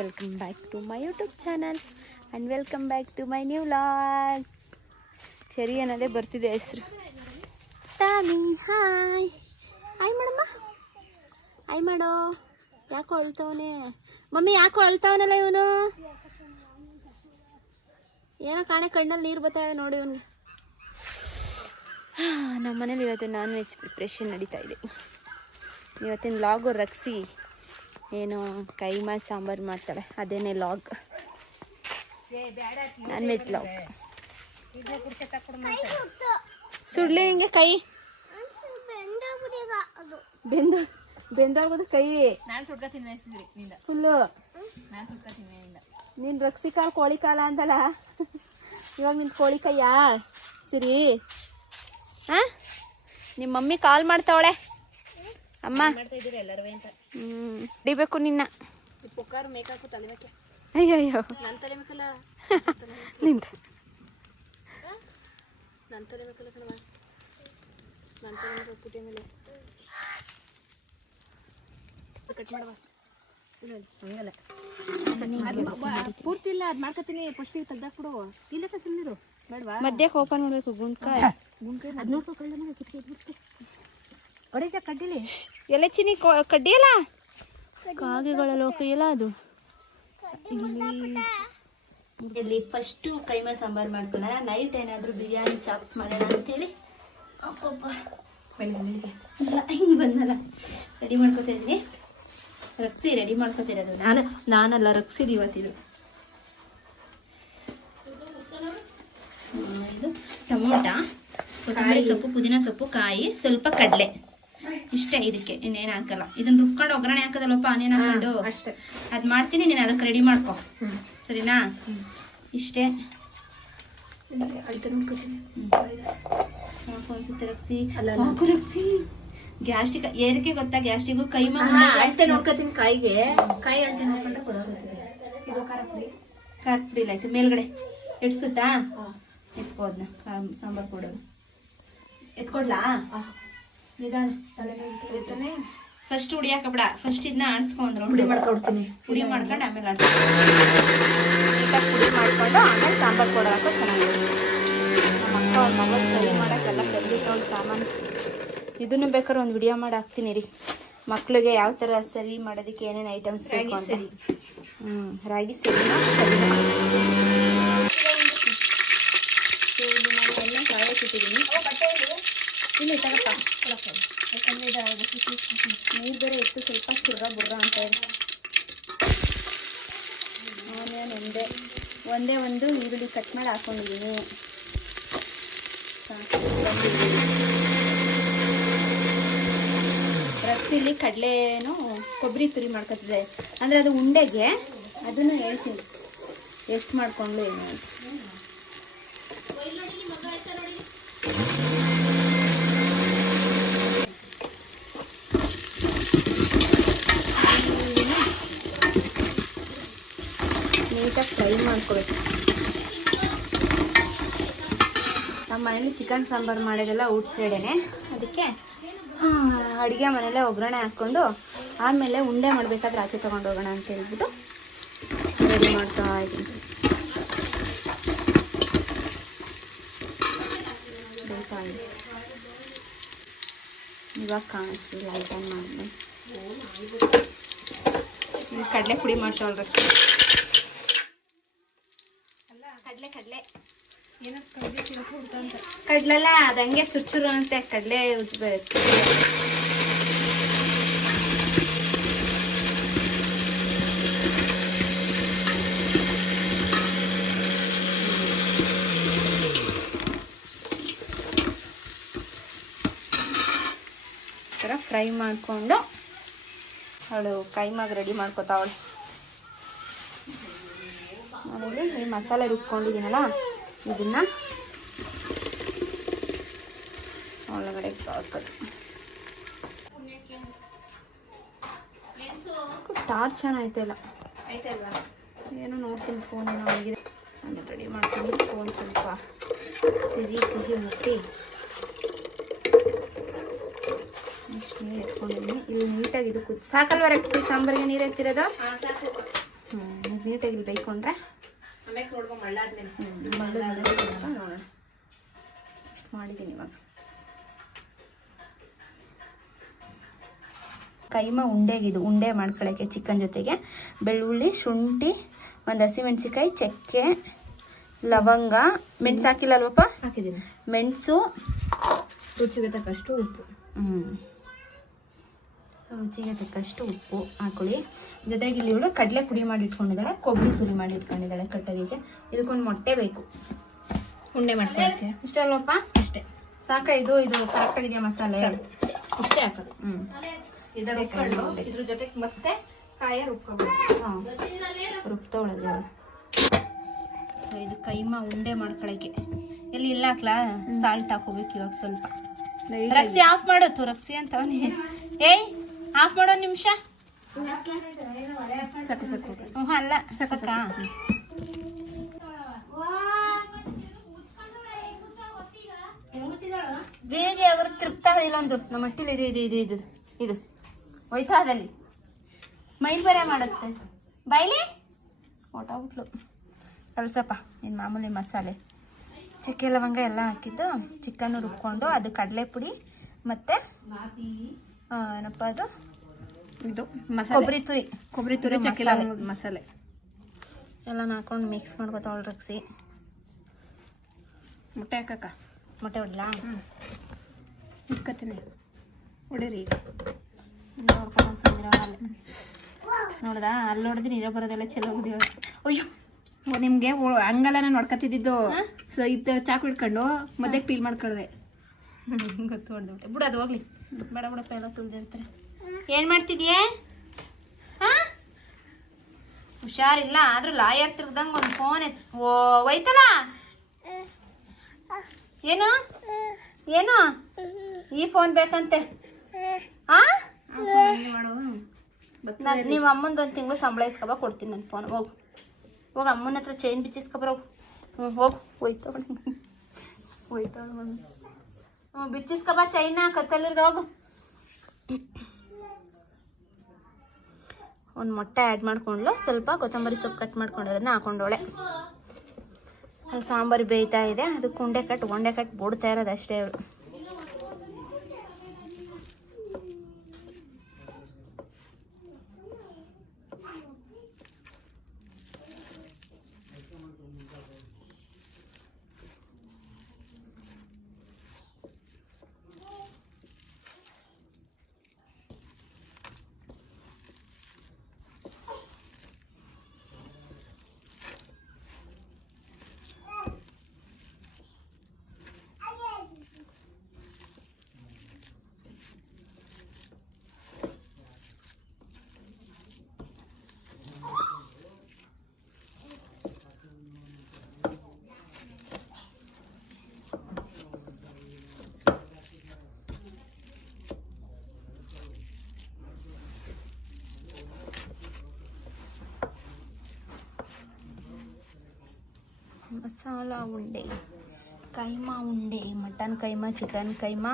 Welcome back to my YouTube channel and welcome back to my new vlog. Cherry ಅನ್ನೋದೇ ಬರ್ತಿದೆ ಹೆಸರು. Tommy hi hi ಮಾಡಮ್ಮ, hi ಮಾಡೋ. ಯಾಕೋ ಅಳ್ತವನೆ ಮಮ್ಮಿ, ಯಾಕೋ ಅಳ್ತವನಲ್ಲ ಇವನು. ಏನೋ ಕಾಣೆ ಕಣ್ಣಲ್ಲಿ ನೀರು ಬರ್ತಾವೆ ನೋಡಿ ಇವನಿಗೆ. ನಮ್ಮ ಮನೇಲಿ ಇವತ್ತು ನಾನ್ ವೆಜ್ ಪ್ರಿಪ್ರೇಷನ್ ನಡೀತಾ ಇದೆ. ಇವತ್ತಿನ ಲಾಗು ರಕ್ಸಿ ಏನು ಕೈಮಾ ಸಾಂಬಾರು ಮಾಡ್ತಾಳೆ, ಅದೇನೇ ಲಾಗ್, ನಾನ್ ವೆಜ್ ಲಾಗ್. ಸುಡ್ಲಿ ನಿಂಗೆ ಕೈ ಬೆಂದೋಗೋದು ಕೈ ಫುಲ್ಲು. ನೀನು ರಕ್ಸಿ ಕಾಲ ಕೋಳಿ ಕಾಲ ಅಂತಲ್ಲ, ಇವಾಗ ನಿನ್ ಕೋಳಿ ಕೈಯಾ ಸರಿ. ಹಾಂ, ನಿಮ್ಮ ಮಮ್ಮಿ ಕಾಲ್ ಮಾಡ್ತಾವಳೆ ಅಮ್ಮ. ಹಿಡಿಬೇಕು ನಿನ್ನ. ಅಯ್ಯೋ ಅಯ್ಯೋ ನಿಂತ ಪೂರ್ತಿ ಇಲ್ಲ, ಅದ್ ಮಾಡ್ಕೊತೀನಿ. ಫಸ್ಟಿಗೆ ತೆಗ್ದಾಕ್ಬಿಡು. ಇಲ್ಲ ಸುಮ್ಮನಿರು, ಬೇಡವಾ? ಮಧ್ಯಕ್ಕೆ ಓಪನ್ ಮಾಡಬೇಕು ಗುಂಡ್ಕಾಯಿ. ಹೊಡಿತ ಕಡ್ಡಿಲಿ ಎಲ್ಲ ಚಿನಿ ಕಡ್ಡಿಯಲ್ಲ, ಕಾಗೆಗಳ ಲೋಕ ಎಲ್ಲ ಅದು. ಇಲ್ಲಿ ಫಸ್ಟು ಕೈಮಾ ಸಾಂಬಾರು ಮಾಡ್ಕೊಳ್ಳೋಣ. ನೈಟ್ ಏನಾದರೂ ಬಿರಿಯಾನಿ ಚಾಪ್ಸ್ ಮಾಡೋಣ ಅಂತೇಳಿ ಅಪ್ಪಪ್ಪ ಹಿಂಗೆ ಬಂದಲ್ಲ ರೆಡಿ ಮಾಡ್ಕೊತಿದ್ದೀನಿ. ರಕ್ಸಿ ರೆಡಿ ಮಾಡ್ಕೊತಿರೋದು ನಾನಲ್ಲ, ರಕ್ಸಿದು ಇವತ್ತಿದು. ಇದು ಟೊಮೊಟ, ಕೊತ್ತಂಬರಿ ಸೊಪ್ಪು, ಪುದೀನ ಸೊಪ್ಪು, ಕಾಯಿ, ಸ್ವಲ್ಪ ಕಡಲೆ, ಇಷ್ಟೇ. ಇದಕ್ಕೆ ಇನ್ನೇನು ಹಾಕಲ್ಲ. ಇದನ್ನ ರುಬ್ಕೊಂಡು ಒಗ್ಗರಣೆ ಹಾಕೋದಲ್ಲಪ್ಪ, ಆನಿಯನ್ ಹಾಕೊಂಡು ಅಷ್ಟೇ. ಅದು ಮಾಡ್ತೀನಿ, ನೀನು ಅದಕ್ಕೆ ರೆಡಿ ಮಾಡ್ಕೊ, ಸರಿನಾ? ಇಷ್ಟೇ. ಅನ್ಸುತ್ತೆ ರಕ್ಸಿ, ರಕ್ಸಿ ಗ್ಯಾಸ್ಟಿಕ್ ಏರಿಕೆ ಗೊತ್ತಾ? ಗ್ಯಾಸ್ಟಿಗೂ ಕೈಮಾ ಅಷ್ಟೇ ನೋಡ್ಕೊತೀನಿ. ಕಾಯಿಗೆ ಕಾಯಿ ಅಳತೆ ನೋಡ್ಕೊಂಡ್ರೆ ಗೊತ್ತಾಗುತ್ತದೆ. ಇದು ಖಾರ ಪುಡಿ, ಖಾರ ಪುಡಿ ಇಲ್ಲ, ಆಯ್ತು ಮೇಲ್ಗಡೆ ಇಡ್ಸುತ್ತಾ? ಎತ್ಕೋದ್ನ ಸಾಂಬಾರು ಕೊಡೋದು ಎತ್ಕೊಡ್ಲಾ? ಫಸ್ಟ್ ಹುಡಿ ಹಾಕಬೇಡ, ಫಸ್ಟ್ ಇದನ್ನ ಆಡಿಸ್ಕೊಂಡ್ರು ಪುಡಿ ಮಾಡ್ಕೊಡ್ತೀನಿ. ಪುಡಿ ಮಾಡ್ಕೊಂಡು ಆಮೇಲೆ ಆಡಿಸ್ಕೊಂಡು ನೀಟಾಗಿ ಪುಡಿ ಮಾಡ್ಕೊಂಡು ಆಮೇಲೆ ಸಾಂಬಾರು ಕೊಡೋ ಹಾಕೋ ಚೆನ್ನಾಗಿರುತ್ತೆ. ನಮ್ಮ ಅಕ್ಕ ಅವ್ರ ಮಗಳು ಸರಿ ಮಾಡೋಕ್ಕೆಲ್ಲ ಕಲ್ಬಿಟ್ಟವಳು ಸಾಮಾನು. ಇದನ್ನು ಬೇಕಾದ್ರೆ ಒಂದು ವಿಡಿಯೋ ಮಾಡಿ ಹಾಕ್ತೀನಿ ರೀ, ಮಕ್ಳಿಗೆ ಯಾವ ಥರ ಸರಿ ಮಾಡೋದಕ್ಕೆ ಏನೇನು ಐಟಮ್ಸ್ ಬೇಕು ಅಂತ. ರಾಗಿ ಸರಿನಾ ಸರಿನಾ ಎಲ್ಲ ಕಾಯಿಟ್ಟಿದ್ದೀನಿ. ಇಲ್ಲಿ ತಗಪ್ಪ, ಯಾಕಂದರೆ ನೀರು ಬೇರೆ ಇಟ್ಟು ಸ್ವಲ್ಪ ಸುರ್ರ ಬುರ್ರ ಅಂತ ಇದೆ. ಆನಿಯನ್ ಒಂದೇ ಒಂದು ಈರುಳ್ಳಿ ಕಟ್ ಮಾಡಿ ಹಾಕೊಂಡಿದ್ದೀನಿ. ರಕ್ತಿಲಿ ಕಡಲೆನೂ ಕೊಬ್ಬರಿ ತುರಿ ಮಾಡ್ಕೊತಿದ್ದೆ, ಅಂದರೆ ಅದು ಉಂಡೆಗೆ. ಅದನ್ನು ಹೇಳ್ತೀನಿ ಎಷ್ಟು ಮಾಡ್ಕೊಂಡು ಏನು ಅಂತ. ನೀಟಾಗಿ ಫ್ರೈ ಮಾಡ್ಕೋಬೇಕು. ನಮ್ಮ ಮನೇಲಿ ಚಿಕನ್ ಸಾಂಬಾರು ಮಾಡೋದೆಲ್ಲ ಔಟ್ ಸೈಡೇನೆ, ಅದಕ್ಕೆ ಅಡುಗೆ ಮನೆಯಲ್ಲೇ ಒಗ್ಗರಣೆ ಹಾಕ್ಕೊಂಡು ಆಮೇಲೆ ಉಂಡೆ ಮಾಡಬೇಕಾದ್ರೆ ಆಚೆ ತೊಗೊಂಡು ಹೋಗೋಣ ಅಂತ ಹೇಳ್ಬಿಟ್ಟು ರೆಡಿ ಮಾಡ್ತಾ ಇದ್ದೀನಿ. ಇವಾಗ ಕಾಣಿಸ್ತಿಲ್ಲ, ಲೈಟನ್ ಮಾಡಿದೆ. ಕಡಲೆ ಪುಡಿ ಮಾಡ್ತಾವಲ್ರಿ, ಕಡ್ಲೆಲ್ಲ ಅದು ಹಂಗೆ ಸುಚ್ಚುರು ಅಂತೆ. ಕಡಲೆ ಉಜ್ಬೇಕು. ಥರ ಫ್ರೈ ಮಾಡಿಕೊಂಡು ಅವಳು ಕೈಮಾಗ ರೆಡಿ ಮಾಡ್ಕೊತಾವಳು. ಆಮೇಲೆ ಈ ಮಸಾಲೆ ರುಬ್ಕೊಂಡಿದ್ದೀನಲ್ಲ, ಇದನ್ನು ಒಳಗಡೆ ಹಾಕೋದು. ಟಾರ್ಚ್ ಚೆನ್ನಾಯ್ತಲ್ಲ, ಏನೋ ನೋಡ್ತೀನಿ, ಫೋನ್ ಏನೋ ಆಗಿದೆ. ಆಮೇಲೆ ರೆಡಿ ಮಾಡ್ತೀನಿ. ಫೋನ್ ಸ್ವಲ್ಪ ಸಿಹಿ ಮುಟ್ಟಿ ನೀರು ಎತ್ಕೊಂಡಿದ್ದೀನಿ. ಇದು ನೀಟಾಗಿ ಇದು ಸಾಕಲ್ವ ರಕ್ಸಿ ಸಾಂಬಾರಿಗೆ ನೀರು ಎತ್ತಿರೋದು? ನೀಟಾಗಿ ಇಲ್ಲಿ ಬೇಯ್ಕೊಂಡ್ರೆ ಆಮೇಲೆ ನೋಡ್ಕೊಂಡು ಮಳ್ಳಾದ್ಮೇಲೆ ನೋಡೋಣ. ಇಷ್ಟು ಮಾಡಿದ್ದೀನಿ ಇವಾಗ. ಕೈಮಾ ಉಂಡೆಗಿದು ಉಂಡೆ ಮಾಡ್ಕೊಳ್ಳೋಕ್ಕೆ ಚಿಕನ್ ಜೊತೆಗೆ ಬೆಳ್ಳುಳ್ಳಿ, ಶುಂಠಿ, ಒಂದು ಹಸಿಮೆಣಸಿಕಾಯಿ, ಚಕ್ಕೆ, ಲವಂಗ, ಮೆಣಸು ಹಾಕಿಲ್ಲ ಅಲ್ವಪ್ಪ? ಹಾಕಿದ್ದೀನಿ. ಮೆಣಸು, ರುಚಿಗೆ ತಕ್ಕಷ್ಟು ಉಪ್ಪು. ರುಚಿಗೆ ತಕ್ಕಷ್ಟು ಉಪ್ಪು ಹಾಕೊಳ್ಳಿ. ಜೊತೆಗೆ ಇಲ್ಲಿ ಇವಳು ಕಡಲೆ ಪುಡಿ ಮಾಡಿ ಇಟ್ಕೊಂಡಿದ್ದಾಳೆ, ಕೊಬ್ಬರಿ ತುರಿ ಮಾಡಿ ಇಟ್ಕೊಂಡಿದ್ದಾಳೆ ಕಟ್ಟೋದಕ್ಕೆ. ಇದಕ್ಕೊಂದು ಮೊಟ್ಟೆ ಬೇಕು ಉಂಡೆ ಮಾಡ್ಕೊಳ್ಳೋಕ್ಕೆ. ಇಷ್ಟೇ ಅಲ್ವಪ್ಪ? ಅಷ್ಟೇ ಸಾಕ? ಇದು ಕರೆಕ್ಟ್ ಆಗಿದೆಯಾ ಮಸಾಲೆ? ಇಷ್ಟೇ ಹಾಕೋದು. ಇದ್ರ ಜೊತೆಗೆ ಮತ್ತೆ ಕಾಯ ರುಬ್ಕೊಬೇಕು. ರುಬ್ತವಳದ. ಸೊ ಇದು ಕೈಮಾ ಉಂಡೆ ಮಾಡ್ಕೊಳಕ್ಕೆ ಎಲ್ಲಿ ಇಲ್ಲ ಹಾಕ್ಲಾ? ಸಾಲ್ಟ್ ಹಾಕೋಬೇಕು ಇವಾಗ ಸ್ವಲ್ಪ. ರಕ್ಸಿ ಆಫ್ ಮಾಡೋದು, ರಕ್ಸಿ ಅಂತವನಿ. ಏಯ್ ಆಫ್ ಮಾಡೋ ನಿಮಿಷ. ಸಾಕು ಸಾಕು. ಅಲ್ಲ ಸಾಕಾ? ಬೇರೆ ಅವ್ರು ತಿರುಗ್ತಾ ಇಲ್ಲೊಂದು ನಮ್ಮ ಹಟ್ಟಿಲಿ ಇದು ಇದು ಇದು ಇದು ಇದು ಹೋಯ್ತಾ ಅದಲ್ಲಿ ಸ್ಮೈಲ್ ಬರೇ ಮಾಡುತ್ತೆ. ಬಾಯ್ಲಿ ಹೊಟ್ಟೋಗ್ಬಿಟ್ಲು. ಕಲ್ಸಪ್ಪ ನಿನ್ನ ಮಾಮೂಲಿ ಮಸಾಲೆ, ಚಕ್ಕೆ ಲವಂಗ ಎಲ್ಲ ಹಾಕಿದ್ದು ಚಿಕನ್ ರುಬ್ಕೊಂಡು ಅದು ಕಡಲೆ ಪುಡಿ ಮತ್ತೆ ಏನಪ್ಪ ಅದು ಇದು ಕೊಬ್ಬರಿ ತುರಿ ಚಕ್ಕೆ ಲವಂಗದ ಮಸಾಲೆ ಎಲ್ಲ ಹಾಕೊಂಡು ಮಿಕ್ಸ್ ಮಾಡ್ಕೊತಾವಳು ರಕ್ಸಿ. ಮೊಟ್ಟೆ ಹಾಕಕ್ಕ. ಮೊಟ್ಟೆ ಹೊಡ್ಲಾ? ಇಟ್ಕೊತೀನಿ, ಹೊಡೀರಿ. ನೋಡ್ಕೊಂಡು ಸುಂದಿರೋ ನೋಡ್ದಾ? ಅಲ್ಲಿ ನೋಡಿದ್ರೆ ನೀರೇ ಬರೋದೆಲ್ಲ ಚೆಲ್ಲೋಗಿದೀವ. ಅಯ್ಯೋ ನಿಮ್ಗೆ ಹಂಗಲ್ಲ ನಾನು ನೋಡ್ಕೊತಿದ್ದು. ಸೊ ಇದು ಚಾಕು ಇಟ್ಕೊಂಡು ಮಧ್ಯಕ್ಕೆ ಪೀಲ್ ಮಾಡ್ಕೊಳ್ದೆ. ಗೊತ್ತು ಹೊಡೆದ್ಬಿಟ್ಟೆ. ಬಿಡು ಅದು ಹೋಗ್ಲಿ. ಬೇಡ ಬಿಡಪ್ಪ, ಎಲ್ಲ ತುಳ್ದಿರ್ತಾರೆ. ಏನು ಮಾಡ್ತಿದ್ಯೆ? ಹಾಂ ಹುಷಾರಿಲ್ಲ ಆದ್ರೂ ಲಾಯರ್ ತಿರ್ಗ್ದಂಗೆ ಒಂದು ಫೋನ್ ಹೋಯ್ತಲ್ಲ. ಏನು ಏನು ಈ ಫೋನ್ ಬೇಕಂತೆ? ಹಾಂ ನಿಮ್ಮ ಅಮ್ಮಂದು ಒಂದು ತಿಂಗಳು ಸಂಬಳ ಇಸ್ಕೊಬ ಕೊಡ್ತೀನಿ ನನ್ನ ಫೋನ್. ಹೋಗು ಹೋಗಿ ಅಮ್ಮನ ಹತ್ರ ಚೈನ್ ಬಿಚ್ಚಿಸ್ಕೊಬರೋ. ಹೋಗು ಹೋಯ್ತಾವಳು ಬಿಚ್ಚಿಸ್ಕೊಬ ಚೈನ್ನ ಕತ್ತಲ್ಲಿರ್ದ. ಹೋಗು. ಒಂದು ಮೊಟ್ಟೆ ಆ್ಯಡ್ ಮಾಡ್ಕೊಂಡ್ಲು, ಸ್ವಲ್ಪ ಕೊತ್ತಂಬರಿ ಸೊಪ್ಪು ಕಟ್ ಮಾಡ್ಕೊಂಡಿರೋದನ್ನ ಹಾಕೊಂಡೋಳೆ. ಅಲ್ಲಿ ಸಾಂಬಾರು ಬೇಯ್ತಾ ಇದೆ, ಅದಕ್ಕೆ ಉಂಡೆ ಕಟ್ ಬಿಡ್ತಾ ಇರೋದು ಅಷ್ಟೇ ಅವಳು. ಮಸಾಲ ಉಂಡೆ, ಕೈಮಾ ಉಂಡೆ, ಮಟನ್ ಕೈಮಾ, ಚಿಕನ್ ಕೈಮಾ,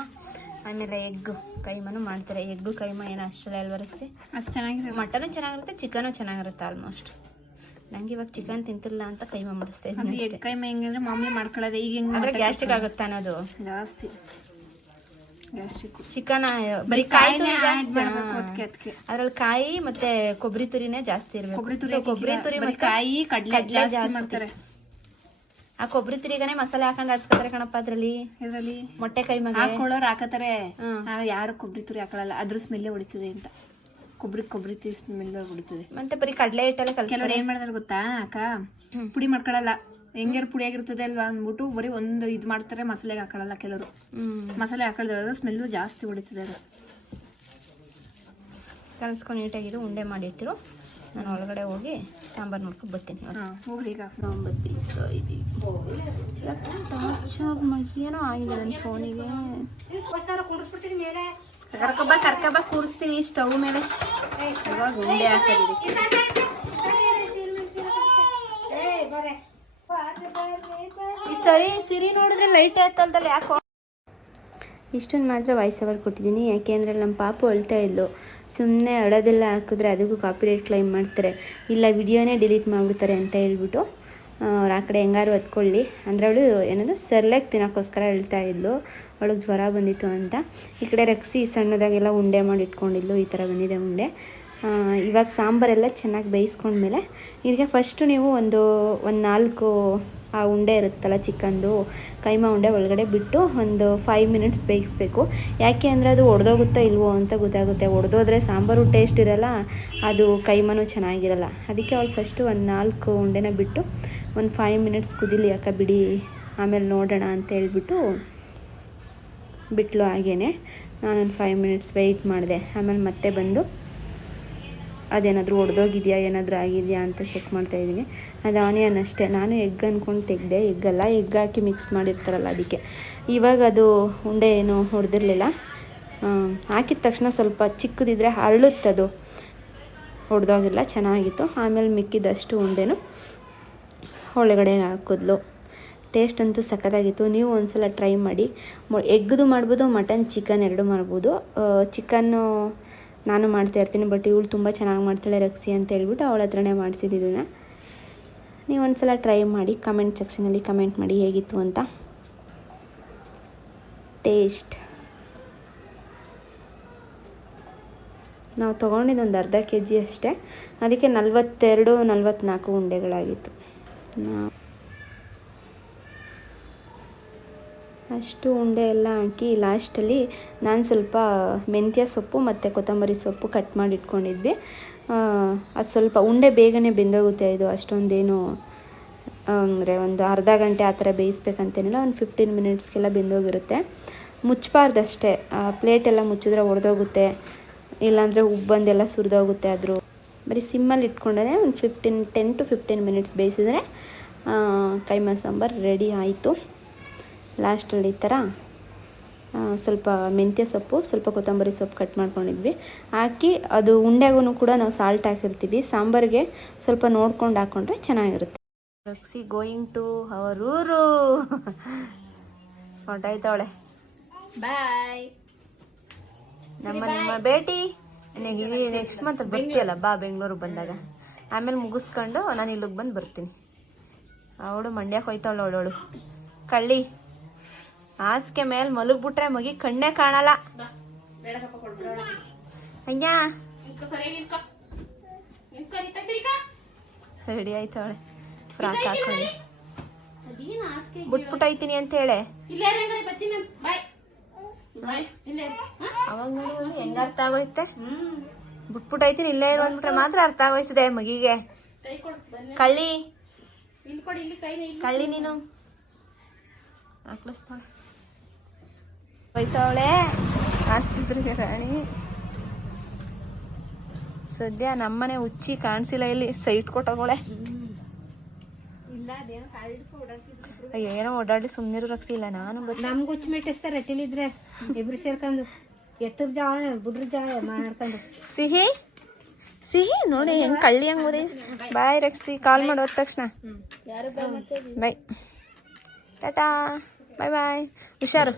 ಆಮೇಲೆ ಎಗ್ ಕೈಮಾನು ಮಾಡ್ತಾರೆ. ಎಗ್ಗು ಕೈಮಾ ಏನೋ ಅಷ್ಟಲ್ಲ ಅಲ್ವ ರಕ್ಸಿ? ಅಷ್ಟು ಚೆನ್ನಾಗಿರುತ್ತೆ. ಮಟನು ಚೆನ್ನಾಗಿರುತ್ತೆ, ಚಿಕನು ಚೆನ್ನಾಗಿರುತ್ತೆ ಆಲ್ಮೋಸ್ಟ್. ನಂಗೆ ಇವಾಗ ಚಿಕನ್ ತಿಂತಿಲ್ಲ ಅಂತ ಕೈಮಾ ಮಾಡಿಸ್ತಾ ಇದ್ದೀನಿ. ಎಗ್ ಕೈಮಾ ಹೆಂಗಂದ್ರೆ ಮಾಮೂಲಿ ಮಾಡ್ಕೊಳ್ಳೋದು. ಈಗ ಹೆಂಗೆ ಗ್ಯಾಸ್ಟ್ರಿಕ್ ಆಗುತ್ತೆ ಅನ್ನೋದು ಜಾಸ್ತಿ. ಗ್ಯಾಸ್ಟ್ರಿಕ್ ಚಿಕನ್ ಬರೀ ಕಾಯಿ ಅದ್ರಲ್ಲಿ ಕಾಯಿ ಮತ್ತೆ ಕೊಬ್ಬರಿ ತುರಿನೇ ಜಾಸ್ತಿ ಇರ್ಬೇಕು. ಕೊಬ್ಬರಿ ತುರಿ ಮತ್ತೆ ಕಾಯಿ ಕಡಲೆ ಜಾಸ್ತಿ ಮಾಡ್ತಾರೆ. ಆ ಕೊಬ್ಬರಿ ತುರಿಗನೆ ಮಸಾಲೆ ಹಾಕೊಂಡು ಆಡ್ಸ್ಕೊತಾರೆ ಕಣಪ್ಪ. ಇದರಲ್ಲಿ ಮೊಟ್ಟೆ ಕೈಮಾಗೆ ಹಾಕೊಳ್ಳೋರು ಹಾಕತಾರೆ. ಯಾರು ಕೊಬ್ಬರಿ ತುರಿ ಹಾಕೊಳ್ಳಲ್ಲ, ಅದ್ರ ಸ್ಮೆಲ್ಲೇ ಹೊಡಿತದೆ ಅಂತ. ಕೊಬ್ಬರಿ ತುರಿ ಸ್ಮೆಲ್ ಹೊಡಿತದೆ. ಮತ್ತೆ ಬರೀ ಕಡಲೆ ಹಿಟ್ಟೆಲ್ಲ ಕೆಲವ್ರು ಏನ್ ಮಾಡ್ತಾರೆ ಗೊತ್ತಾ ಅಕ್ಕ? ಪುಡಿ ಮಾಡ್ಕೊಳಲ್ಲ, ಹೆಂಗಾರು ಪುಡಿ ಆಗಿರ್ತದೆ ಅಲ್ವಾ ಅಂದ್ಬಿಟ್ಟು ಬರೀ ಒಂದು ಇದು ಮಾಡ್ತಾರೆ, ಮಸಾಲೆಗೆ ಹಾಕೊಳ್ಳಲ್ಲ ಕೆಲವರು. ಮಸಾಲೆ ಹಾಕೊಳ್ಳೋದ್ರಾಗ ಸ್ಮೆಲ್ಲು ಜಾಸ್ತಿ ಹೊಡಿತದೆ. ಅದು ಕಲಿಸ್ಕೊಂಡು ನೀಟಾಗಿರು, ಉಂಡೆ ಮಾಡಿಟ್ಟಿರು. ನಾನು ಒಳಗಡೆ ಹೋಗಿ ಸಾಂಬಾರು ಮಾಡ್ಕೊಂಡು ಬರ್ತೀನಿ. ಹೋಗ್ಲಿ. ಈಗ ಸಾಂಬಾರು ಬೀಸ್ತಾ ಇದ್ದೀವಿ. ಏನೋ ಆಗಿದೆ ನನ್ನ ಫೋನಿಗೆ. ಕರ್ಕಬ ಕೂರಿಸ್ತೀನಿ ಸ್ಟವ್ ಮೇಲೆ. ಇವಾಗ ಉಂಡೆ ಹಾಕೋದಿದಕ್ಕೆ. ಸರಿ ಸಿರಿ ನೋಡಿದ್ರೆ ಲೈಟ್ ಆಯ್ತಲ್ದಲ್ಲ ಯಾಕೋ. ಇಷ್ಟೊಂದು ಮಾತ್ರ ವಾಯ್ಸ್ ಓವರ್ ಕೊಟ್ಟಿದ್ದೀನಿ, ಯಾಕೆಂದರೆ ನಮ್ಮ ಪಾಪು ಅಳ್ತಾ ಇದ್ಲು. ಸುಮ್ಮನೆ ಅಡೋದೆಲ್ಲ ಹಾಕಿದ್ರೆ ಅದಕ್ಕೂ ಕಾಪಿರೈಟ್ ಕ್ಲೈಮ್ ಮಾಡ್ತಾರೆ, ಇಲ್ಲ ವಿಡಿಯೋನೇ ಡಿಲೀಟ್ ಮಾಡಿಬಿಡ್ತಾರೆ ಅಂತ ಹೇಳ್ಬಿಟ್ಟು ಅವ್ರು ಆ ಕಡೆ ಹೆಂಗಾರು ಹೊತ್ಕೊಳ್ಳಿ ಅಂದರೆ ಅವಳು ಏನದು ಸರ್ಲೇಕ್ ತಿನ್ನೋಕ್ಕೋಸ್ಕರ ಹೇಳ್ತಾ ಇದ್ಲು, ಅವಳಿಗೆ ಜ್ವರ ಬಂದಿತ್ತು ಅಂತ. ಈ ಕಡೆ ರಕ್ಷಿ ಸಣ್ಣದಾಗೆಲ್ಲ ಉಂಡೆ ಮಾಡಿ ಇಟ್ಕೊಂಡಿದ್ಲು, ಈ ಥರ ಬಂದಿದೆ ಉಂಡೆ. ಇವಾಗ ಸಾಂಬಾರೆಲ್ಲ ಚೆನ್ನಾಗಿ ಬೇಯಿಸ್ಕೊಂಡ್ಮೇಲೆ ಇದಕ್ಕೆ ಫಸ್ಟು ನೀವು ಒಂದು 4 ಆ ಉಂಡೆ ಇರುತ್ತಲ್ಲ ಚಿಕನ್ದು ಕೈಮಾ ಉಂಡೆ ಒಳಗಡೆ ಬಿಟ್ಟು ಒಂದು 5 ಮಿನಿಟ್ಸ್ ಬೇಯಿಸ್ಬೇಕು. ಯಾಕೆ ಅಂದರೆ ಅದು ಒಡೆದೋಗುತ್ತೋ ಇಲ್ವೋ ಅಂತ ಗೊತ್ತಾಗುತ್ತೆ. ಒಡೆದೋದ್ರೆ ಸಾಂಬಾರು ಟೇಸ್ಟ್ ಇರೋಲ್ಲ, ಅದು ಕೈಮಾನು ಚೆನ್ನಾಗಿರಲ್ಲ. ಅದಕ್ಕೆ ಅವಳು ಫಸ್ಟು ಒಂದು 4 ಉಂಡೆನ ಬಿಟ್ಟು ಒಂದು 5 ಮಿನಿಟ್ಸ್ ಕುದಿಲಿ ಅಕ್ಕ ಬಿಡಿ, ಆಮೇಲೆ ನೋಡೋಣ ಅಂತ ಹೇಳ್ಬಿಟ್ಟು ಬಿಟ್ಲು. ಹಾಗೇ ನಾನೊಂದು 5 ಮಿನಿಟ್ಸ್ ವೆಯ್ಟ್ ಮಾಡಿದೆ. ಆಮೇಲೆ ಮತ್ತೆ ಬಂದು ಅದೇನಾದರೂ ಒಡೆದೋಗಿದೆಯಾ ಏನಾದರೂ ಆಗಿದೆಯಾ ಅಂತ ಚೆಕ್ ಮಾಡ್ತಾಯಿದ್ದೀನಿ. ಅದು ಆನಿಯನ್ ಅಷ್ಟೇ, ನಾನು ಎಗ್ ಅಂದ್ಕೊಂಡು ತೆಗೆದೆ, ಎಗ್ಗಲ್ಲ, ಎಗ್ ಹಾಕಿ ಮಿಕ್ಸ್ ಮಾಡಿರ್ತಾರಲ್ಲ ಅದಕ್ಕೆ. ಇವಾಗ ಅದು ಉಂಡೆ ಏನು ಹೊಡೆದಿರಲಿಲ್ಲ, ಹಾಕಿದ ತಕ್ಷಣ ಸ್ವಲ್ಪ ಚಿಕ್ಕದಿದ್ರೆ ಅರಳುತ್ತದು, ಹೊಡೆದೋಗಿಲ್ಲ, ಚೆನ್ನಾಗಿತ್ತು. ಆಮೇಲೆ ಮಿಕ್ಕಿದಷ್ಟು ಉಂಡೆನೂ ಒಳಗಡೆ ಹಾಕಿದ್ಲು. ಟೇಸ್ಟ್ ಅಂತೂ ಸಖತ್ತಾಗಿತ್ತು. ನೀವು ಒಂದ್ಸಲ ಟ್ರೈ ಮಾಡಿ. ಎಗ್ದು ಮಾಡ್ಬೋದು, ಮಟನ್ ಚಿಕನ್ ಎರಡೂ ಮಾಡ್ಬೋದು. ಚಿಕನ್ನು ನಾನು ಮಾಡ್ತಾ ಇರ್ತೀನಿ, ಬಟ್ ಇವಳು ತುಂಬ ಚೆನ್ನಾಗಿ ಮಾಡ್ತಾಳೆ ರಕ್ಷಿ ಅಂತ ಹೇಳ್ಬಿಟ್ಟು ಅವಳ ಹತ್ರನೇ ಮಾಡಿಸಿದ್ದನ್ನು. ನೀವು ಒಂದ್ಸಲ ಟ್ರೈ ಮಾಡಿ, ಕಮೆಂಟ್ ಸೆಕ್ಷನಲ್ಲಿ ಕಮೆಂಟ್ ಮಾಡಿ ಹೇಗಿತ್ತು ಅಂತ. ಟೇಸ್ಟ್ ನಾವು ತೊಗೊಂಡಿದ್ದೊಂದು ಅರ್ಧ kg ಅಷ್ಟೇ, ಅದಕ್ಕೆ 42-44 ಉಂಡೆಗಳಾಗಿತ್ತು. ಅಷ್ಟು ಉಂಡೆ ಎಲ್ಲ ಹಾಕಿ ಲಾಸ್ಟಲ್ಲಿ ನಾನು ಸ್ವಲ್ಪ ಮೆಂತ್ಯ ಸೊಪ್ಪು ಮತ್ತು ಕೊತ್ತಂಬರಿ ಸೊಪ್ಪು ಕಟ್ ಮಾಡಿ ಇಟ್ಕೊಂಡಿದ್ವಿ. ಅದು ಸ್ವಲ್ಪ ಉಂಡೆ ಬೇಗನೆ ಬೆಂದೋಗುತ್ತೆ. ಇದು ಅಷ್ಟೊಂದೇನು ಅಂದರೆ ಒಂದು ಅರ್ಧ ಗಂಟೆ ಆ ಥರ ಬೇಯಿಸ್ಬೇಕಂತೇನಿಲ್ಲ, ಒಂದು 15 ಮಿನಿಟ್ಸ್ಗೆಲ್ಲ ಬೆಂದೋಗಿರುತ್ತೆ. ಮುಚ್ಚಬಾರ್ದಷ್ಟೇ, ಪ್ಲೇಟೆಲ್ಲ ಮುಚ್ಚಿದ್ರೆ ಒಡೆದೋಗುತ್ತೆ, ಇಲ್ಲಾಂದರೆ ಉಬ್ಬಂದೆಲ್ಲ ಸುರಿದೋಗುತ್ತೆ. ಆದರೂ ಬರೀ ಸಿಮ್ಮಲ್ಲಿ ಇಟ್ಕೊಂಡೇ ಒಂದು 10 to 15 ಮಿನಿಟ್ಸ್ ಬೇಯಿಸಿದ್ರೆ ಕೈಮಾ ಸಾಂಬಾರು ರೆಡಿ ಆಯಿತು. ಲಾಸ್ಟಲ್ಲಿ ಈ ಥರ ಸ್ವಲ್ಪ ಮೆಂತ್ಯ ಸೊಪ್ಪು, ಸ್ವಲ್ಪ ಕೊತ್ತಂಬರಿ ಸೊಪ್ಪು ಕಟ್ ಮಾಡ್ಕೊಂಡಿದ್ವಿ ಹಾಕಿ, ಅದು ಉಂಡೆಗೂ ಕೂಡ ನಾವು ಸಾಲ್ಟ್ ಹಾಕಿರ್ತೀವಿ. ಸಾಂಬಾರಿಗೆ ಸ್ವಲ್ಪ ನೋಡ್ಕೊಂಡು ಹಾಕ್ಕೊಂಡ್ರೆ ಚೆನ್ನಾಗಿರುತ್ತೆ. ರಕ್ಷಿ ಗೋಯಿಂಗ್ ಟು ಅವರ್ ಊರು ಹೊರಟಾಯ್ತವಳೆ. ಬಾಯ್. ನಿಮ್ಮ ಭೇಟಿ ನೆಕ್ಸ್ಟ್ ಮಂತ್ ಬರ್ತೀಯಲ್ಲ, ಬಾ ಬೆಂಗಳೂರಿಗೆ ಬಂದಾಗ. ಆಮೇಲೆ ಮುಗಿಸ್ಕೊಂಡು ನಾನು ಇಲ್ಲಿಗೆ ಬಂದು ಬರ್ತೀನಿ. ಅವಳು ಮಂಡ್ಯಕ್ಕೆ ಹೋಯ್ತಾವಳು. ಅವಳು ಕಳ್ಳಿ ಹಾಸಿಗೆ ಮೇಲೆ ಮಲಗ್ಬಿಟ್ರೆ ಮಗಿ ಕಣ್ಣೇ ಕಾಣಲ್ಲ. ಅಯ್ಯ ರೆಡಿ ಆಯ್ತವಳೆ, ಫ್ರಾಕ್ ಹಾಕೊಂಡು ಬಿಟ್ಬಿಟ್ಟೈತೀನಿ ಅಂತ ಹೇಳೆ. ಅವಾಗ ನೋಡಿ ಹೆಂಗ ಅರ್ಥ ಆಗೋಯ್ತೆ. ಬಿಟ್ಬಿಟ್ಟೈತೀನಿ ಇಲ್ಲೇ ಇರು ಅಂದ್ಬಿಟ್ರೆ ಮಾತ್ರ ಅರ್ಥ ಆಗೋಯ್ತದೆ ಮಗಿಗೆ. ಕಳ್ಳಿ ಕಳ್ಳಿ ನೀನು ಹಾಕ್ಲಿಸ್ತಾಳೆ. ಹೋಯ್ತವಳೆ ಆಸ್ಪತ್ರೆಗೆ ರಾಣಿ. ಸದ್ಯ ನಮ್ಮನೆ ಹುಚ್ಚಿ ಕಾಣಿಸಿಲ್ಲ, ಇಲ್ಲಿ ಸೈಟ್ ಕೊಟ್ಟೋಗೋಳೆ. ಏನೋ ಓಡಾಡಿ ಸುಮ್ಮನಿರು ರಕ್ಷಿಲ್ಲ. ನಾನು ನಮ್ಗೆ ಹುಚ್ಚು ಮೆಟ್ಟಿಸ್ತಾರೆ ರೆಟ್ಟಿಲಿದ್ರೆ ಇಬ್ರು ಸೇರ್ಕೊಂಡು ಎತ್ತದ ಜಾವ ಬುಡ್ರ ಜಾವ ಮಾಡ್ಕೊಂಡು ಸಿಹಿ ಸಿಹಿ ನೋಡಿ ಹೆಂಗ್ ಕಳ್ಳಿ ಹಂಗ್ ಓದಿ. ಬಾಯ್ ರಕ್ಷಿ, ಕಾಲ್ ಮಾಡಿ ಹೋದ ತಕ್ಷಣ ಬಾಯ್, ಟಾಟಾ, ಬಾಯ್ ಬಾಯ್, ಹುಷಾರು.